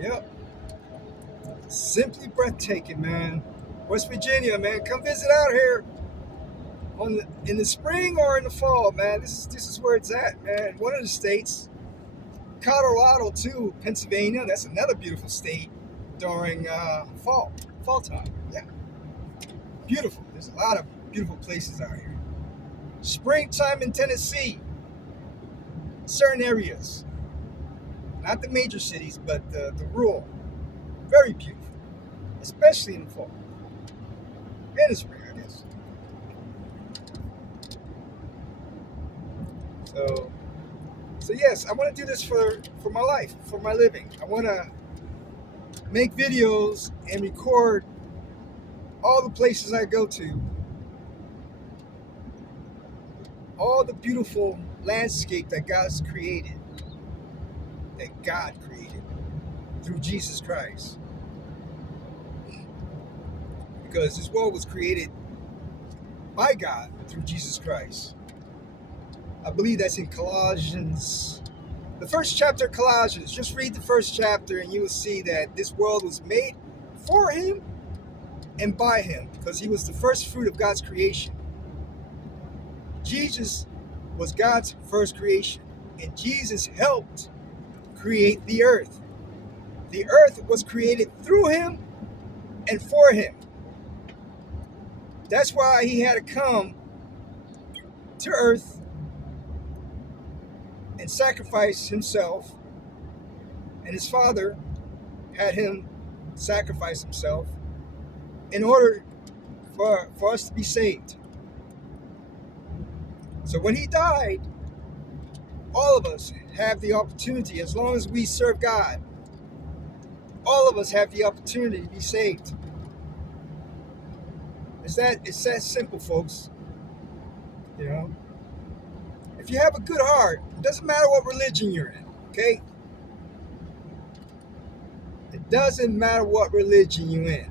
Yep. Simply breathtaking, man. West Virginia, man. Come visit out here in the spring or in the fall, man. This is where it's at, man. One of the states. Colorado too, Pennsylvania. That's another beautiful state during fall time. Yeah, beautiful. There's a lot of beautiful places out here. Springtime in Tennessee, certain areas, not the major cities, but the rural, very beautiful, especially in the fall and the spring, I guess. So, so yes, I want to do this for my life, for my living. I want to make videos and record all the places I go to, all the beautiful landscape that God created through Jesus Christ. Because this world was created by God through Jesus Christ. I believe that's in Colossians, the first chapter of Colossians. Just read the first chapter and you will see that this world was made for Him and by Him, because He was the first fruit of God's creation. Jesus was God's first creation, and Jesus helped create the earth. The earth was created through Him and for Him. That's why He had to come to earth and sacrifice Himself, and His Father had Him sacrifice Himself in order for us to be saved. So when He died, all of us have the opportunity, as long as we serve God, all of us have the opportunity to be saved. It's that simple, folks. You know, if you have a good heart, it doesn't matter what religion you're in, okay? It doesn't matter what religion you're in.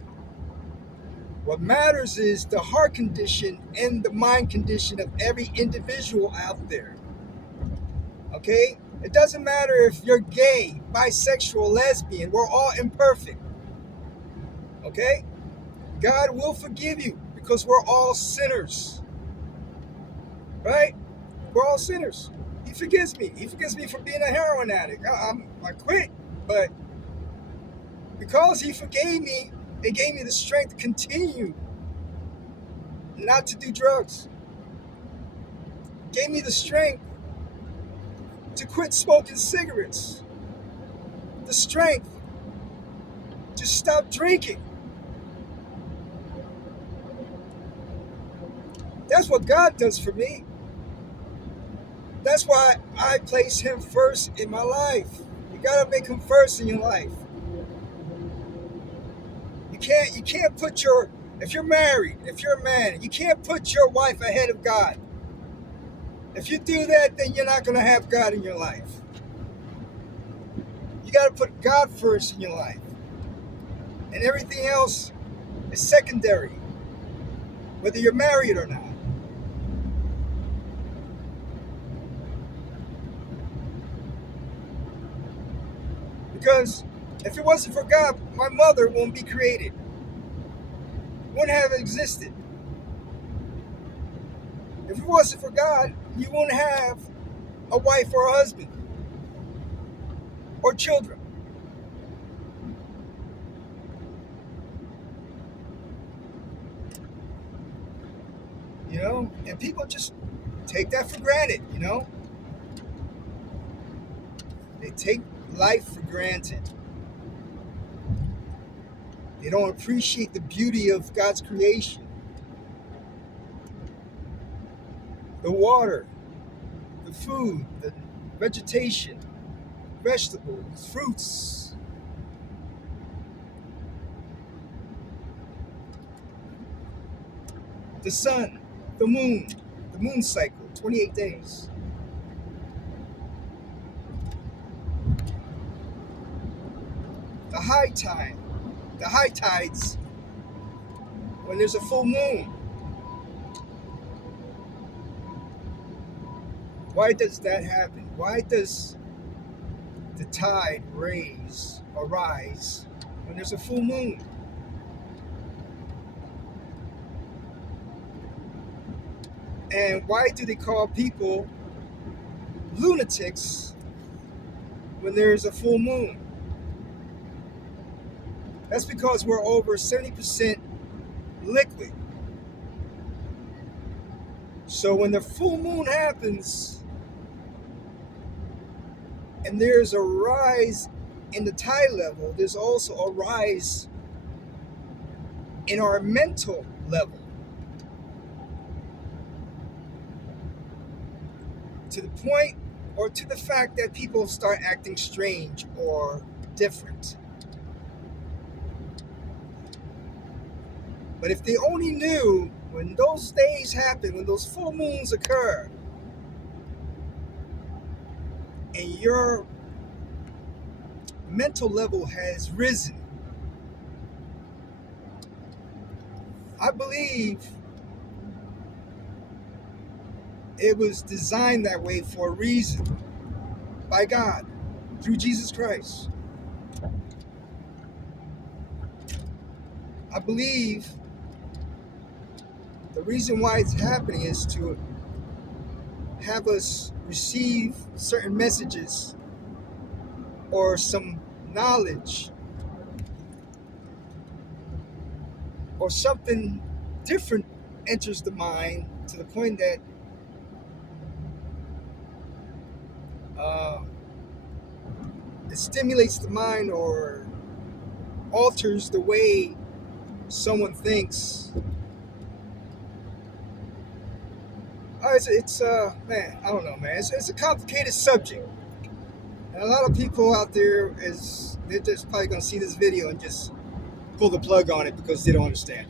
What matters is the heart condition and the mind condition of every individual out there, okay? It doesn't matter if you're gay, bisexual, lesbian, we're all imperfect, okay? God will forgive you because we're all sinners, right? We're all sinners. He forgives me. He forgives me for being a heroin addict. I quit, but because He forgave me, it gave me the strength to continue not to do drugs. It gave me the strength to quit smoking cigarettes. The strength to stop drinking. That's what God does for me. That's why I place Him first in my life. You gotta make Him first in your life. You can't put your, if you're married, if you're a man, you can't put your wife ahead of God. If you do that, then you're not gonna have God in your life. You gotta put God first in your life. And everything else is secondary, whether you're married or not. Because if it wasn't for God, my mother won't be created, wouldn't have existed. If it wasn't for God, you wouldn't have a wife or a husband or children. You know, and people just take that for granted, you know? They take life for granted. They don't appreciate the beauty of God's creation. The water, the food, the vegetation, vegetables, fruits. The sun, the moon cycle, 28 days. The high tide, the high tides, when there's a full moon. Why does that happen? Why does the tide rise when there's a full moon. And why do they call people lunatics when there's a full moon? That's because we're over 70% liquid. So when the full moon happens and there's a rise in the tide level, there's also a rise in our mental level. To the point or to the fact that people start acting strange or different. But if they only knew when those days happen, when those full moons occur, and your mental level has risen, I believe it was designed that way for a reason by God through Jesus Christ. I believe the reason why it's happening is to have us receive certain messages or some knowledge or something different enters the mind to the point that it stimulates the mind or alters the way someone thinks. It's man, I don't know, man. It's a complicated subject. And a lot of people out there they're just probably gonna see this video and just pull the plug on it because they don't understand.